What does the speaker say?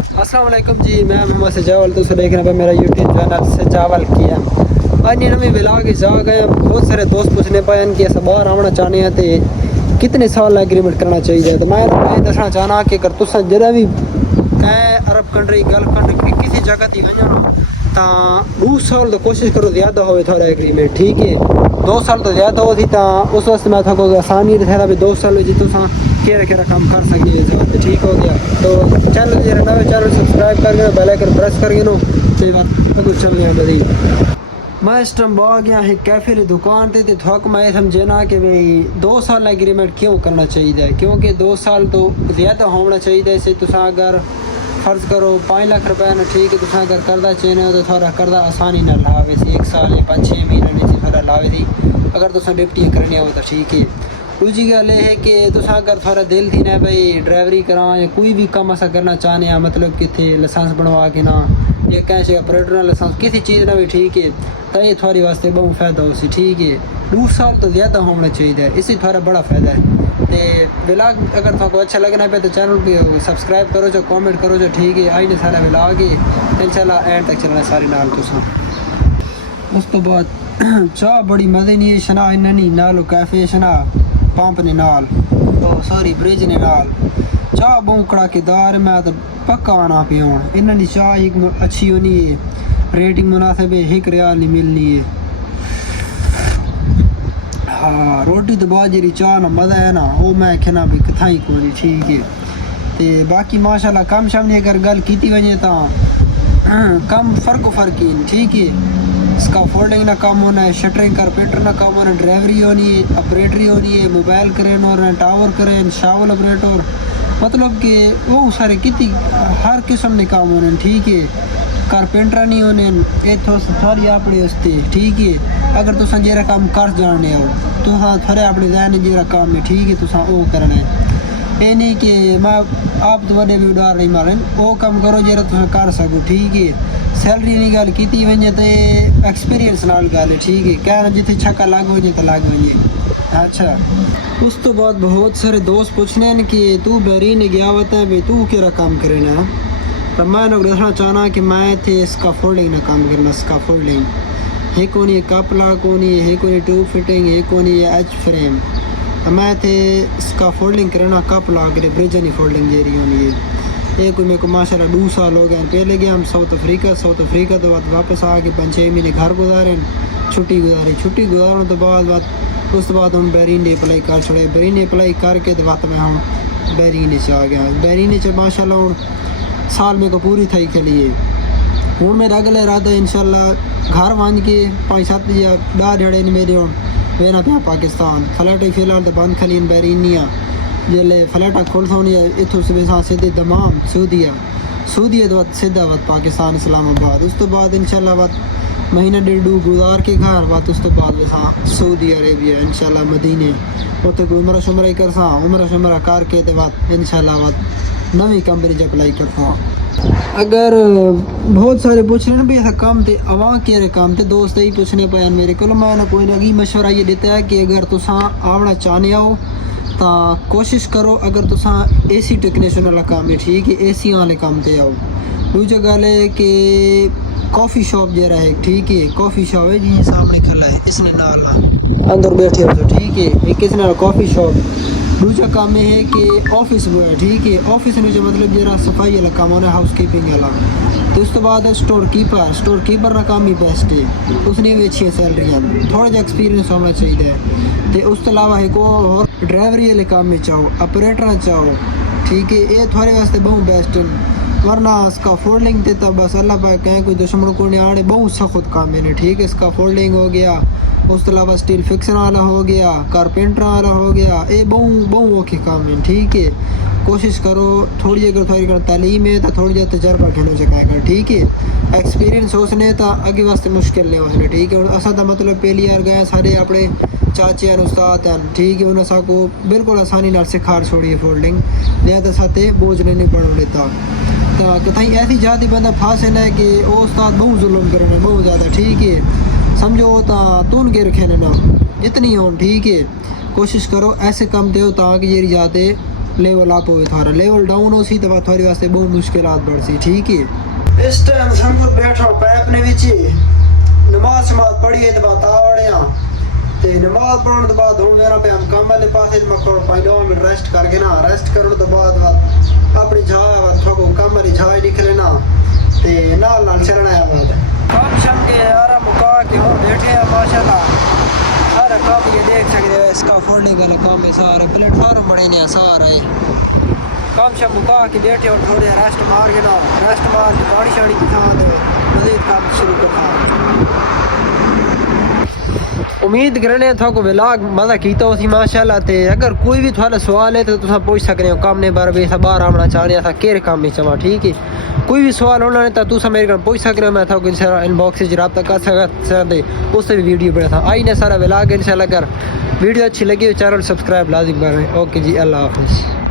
السلام علیکم جی، میں محمد سجاول تو دیکھ رہے ہیں میرا یوٹیوب چینل سجاول کیا آج نویں ولاگ جا گئے. بہت سارے دوست پوچھنے پے کہ اس باہر آنا چاہنے ہیں تو کتنے سال ایگریمنٹ کرنا چاہیے. تو میں دسنا چاہنا کہ اگر تسا جہاں بھی عرب کنٹری گلف کنٹری کسی جگہ تھی وجہ تو 2 سال تو کوشش کرو زیادہ ہوئے تھوڑا ایگریمنٹ. ٹھیک ہے 2 سال تو زیادہ ہو سی تو اس واسطے میں تھوڑا آسانی رہتا بھی 2 سال جی تو کہڑا کام کر سکتے ہیں. ٹھیک ہو گیا تو چینل جی نویں چینل سبسکرائب کر کے بیل آئکن پریس کر کے نو تو چل رہے ہیں مزید. میں اس ٹائم با گیا ایک کیفے کی دکان تے تھوک میں سمجھنا کہ بھئی 2 سال ایگریمنٹ کیوں کرنا چاہیے، کیونکہ 2 سال تو زیادہ ہونا چاہیے. سے تسا اگر فرض کرو 5 لاکھ روپے نا ٹھیک ہے تسا اگر کردہ چاہنے ہو تو تھوڑا کردہ آسانی نہ لاوے سی 1 سال یا 5-6 مہینے نہیں تھوڑا لاوے سی اگر تسا ڈپٹی کرنی ہو تو ٹھیک ہے. دوسری گل یہ ہے کہ تسا اگر تھوڑا دل تھی نا بھائی ڈرائیوری کراں یا کوئی بھی کام ایسا کرنا چاہنے ہیں مطلب کتنے لائسنس بنوا کے نا یا کیسے آپریٹر لائسنس کسی چیز نہ بھی ٹھیک ہے تو یہ تھوڑی واسطے بہت فائدہ ہو سی. ٹھیک ہے 2 سال تو زیادہ ہونا چاہیے، اس سے تھوڑا بڑا فائدہ ہے. تے ولاگ اگر تھوڑا کو اچھا لگنا پہ تو چینل پہ سبسکرائب کرو جو کامنٹ کرو جو ٹھیک ہے. آئی نے سارا ولاگ ہے انشاءاللہ اینڈ تک چلنا سارے نال تسا. اس تو بعد چاہ بڑی مزے نہیں ہے شنا انہی نالو کیفے شنا پمپ نے نال سوری برج نے نال چاہ بہت کڑا کے دار میں تو پکا آنا پہ ہوں. انہوں نے چاہ ایک اچھی ہونی ہے، ریٹنگ مناسب ہے، 1 ریال نہیں ملنی ہے. ہاں روٹی تو بعد جی چاہ نا مزہ ہے نا وہ میں کہنا بھی کتھائی کوئی. ٹھیک ہے تے باقی ماشاءاللہ کم شم نے اگر گل کیتی وجے تو کم فرق ہی. ٹھیک ہے اسکا فولڈنگ نہ کام ہونا ہے، شٹرنگ کارپیٹر نہ کام ہونا ہے، ڈرائیوری ہونی ہے، آپریٹری ہونی ہے، موبائل کرین اور ٹاور کرین شاول آپریٹر مطلب کہ وہ سارے کتی ہر قسم نے کام ہونے. ٹھیک ہے کارپینٹر نہیں ہونے یہ تو ساری اپنے واسطے. ٹھیک ہے اگر تو جیرا کام کر جانے ہو تو تھوڑے اپنے ذہن جیرا کام ہے ٹھیک ہے تو وہ کرنا ہے. یہ نہیں کہ میں آپ تو بڑے بھی ڈار نہیں مارے وہ کام کرو جیرا تو کر سکو. ٹھیک ہے سیلری نہیں گل کی وجہ تو ایکسپیرینس نال گل ہے. ٹھیک ہے کہنا جتنے چھکا لگ وجے تو لگ وجے. اچھا اس تو بعد بہت سارے دوست پوچھنے ہیں کہ تو بحرین گیا ہوتا ہے بھائی تو کیا کام کرنا ہے. تو میں دسنا چاہنا کہ میں تھے اس کا فولڈنگ نہ کام کرنا. اس کا فولڈنگ ایک ہونی ہے کپ لاک ہونی ہے، ایک ہونی ٹیوب فٹنگ، ایک ہونی ہے ایچ فریم. تو میں تھے اس کا فولڈنگ کرنا کپ لاک کے برج نہیں فولڈنگ جیری ہونی ہے. ایک میرے کو ماشاءاللہ 2 سال ہو گئے. پہلے گیا ہم ساؤتھ افریقہ تو بعد واپس آ کے 5-6 مہینے گھر گزارے چھٹی گزارنے تو بعد اس تو بعد ہم بحرین نے اپلائی کر چھڑے. بحرین نے اپلائی کر کے تو بعد میں ہم بحرین سے آ گیا. بحرین سے ماشاءاللہ ہوں سال میں کو پوری تھائی کھلی ہے. ہوں میرا اگلے ارادہ انشاءاللہ گھر وانج کے 5-7 یا 10 جڑے میرے ہوں وینا پہ پاکستان. فلیٹ فی الحال تو بند کھلی بحرین نہیں آ جلے فلیٹا کھول سونی ہے اتوں صبح سیدھے دمام سعودیہ تو بعد سیدھا بعد پاکستان اسلام آباد. اس تو بعد انشاءاللہ بعد مہینہ 1.5 گزار کے گھر بعد اس تو بعد ویسا سعودی عربیہ انشاءاللہ مدینے اتنے کوئی عمرہ شمرہ ہی کرساں عمرہ شمرہ کر کے تو بعد انشاءاللہ بعد نویں کمپنی چ اپلائی کرتا. اگر بہت سارے پوچھ رہے ہیں بھی ایسا کام تے اواں کہڑے کام تے دوست یہی پوچھنے پہ میرے کو میں نے کوئی نہ مشورہ یہ دیتا ہے کہ اگر تساں آونا چاہنے ہو تو کوشش کرو اگر تساں اے سی ٹیکنیشین والا کام ہے. ٹھیک ہے اے سی والے کام تے آؤ. دوسری گل ہے کہ کافی شاپ جرا ہے. ٹھیک ہے کافی شاپ ہے جی سامنے کھلا ہے اس نے نال اندر بیٹھے ہو تو ٹھیک ہے ایک اس نے کافی شاپ. دوسرا کام یہ ہے کہ آفس بوائے. ٹھیک ہے آفس میں جو مطلب جرا صفائی والا کام ہونا ہے ہاؤس کیپنگ والا. تو اس تو بعد ہے اسٹور کیپر کا کام ہی بیسٹ ہے. اس نے بھی اچھی سیلریاں تھوڑا جا ایکسپیرینس ہونا چاہیے. تو اس کے علاوہ ایک اور ڈرائیوری والے کام میں چاہو آپریٹر چاہو. ٹھیک ہے یہ تھوڑے واسطے بہت بیسٹ ہے. ورنہ اس کا فولڈنگ تے تو بس اللہ پاک کہیں کوئی دشمن کو نہیں آنے بہت سخت کام ہے. ٹھیک ہے اس کا فولڈنگ ہو گیا اس کے علاوہ اسٹیل فکسر والا ہو گیا کارپینٹر والا ہو گیا یہ بہت اوکھے کام ہے. ٹھیک ہے کوشش کرو تھوڑی اگر تھوڑی تعلیم ہے تو تھوڑی جا تجربہ کھیلنا چاہے گا. ٹھیک ہے ایکسپیرینس اس نے تو آگے واسطے مشکل نہیں ہونے. ٹھیک ہے اصل تو مطلب پہلی بار گئے سارے اپنے چاچے ہیں استاد ہیں. ٹھیک ہے انہیں سا کو بالکل آسانی نال سکھا چھوڑی ہے فولڈنگ لہٰذا ساتھ بوجھ نہیں بڑھ لیتا. تو کتھائی ایسی جاتی بندہ پھانسے نہ کہ وہ استاد بہت ظلم کرنا بہت زیادہ. ٹھیک ہے سمجھو تون کے رکھے نا جتنی ہوں. ٹھیک ہے کوشش کرو ایسے کام دے تاکہ یہ جاتے لیول اپ ہوئے تھوڑا لیول ڈاؤن ہو سی تو تھوڑی واسطے بہت مشکلات بڑھ سی ٹھیک ہے اس ٹائم سنگر بیٹھا پیپ نے وچ نماز شماز پڑھی ہے تو بات آوڑیاں تے نماز پڑھنے تو بعد ہوں میرا پہ ہم کام والے پاسے میں کھڑ 5 منٹ ریسٹ کر کے نا ریسٹ کرنے تو بعد اپنی جھا تھوڑا کام والی جھا نکلے نا تے نال نال چلنا ہے بعد کام شم کے آرا مکا کے ہوں بیٹھے ہیں ماشاءاللہ سارا کام یہ دیکھ سکتے ہو اس کا فولڈنگ والا کام ہے سارے پلیٹ فارم بڑے نے سارے کام شم مکا کے بیٹھے اور تھوڑے ریسٹ مار کے نا ریسٹ مار کے پانی شانی پھا دے مزید کام شروع کرنا امید کرنے تھا کو ولاگ مزہ کیتا ہو سی ماشاءاللہ تے اگر کوئی بھی تھوڑا سوال ہے تو تساں پوچھ سکنے ہو کام نے بار بے باہر آمنا چاہنے تھا کیر کام میں چوا ٹھیک ہے کوئی بھی سوال ہونا ہے تو تساں میرے کن پوچھ سکنے ہو میں تھا کو انشاءاللہ ان باکس وچ رابطہ کر سکتے اس سے بھی ویڈیو بنا تھا آئی نے سارا ولاگ انشاءاللہ اگر ویڈیو اچھی لگی تو چینل سبسکرائب لازم کریں اوکے جی اللہ حافظ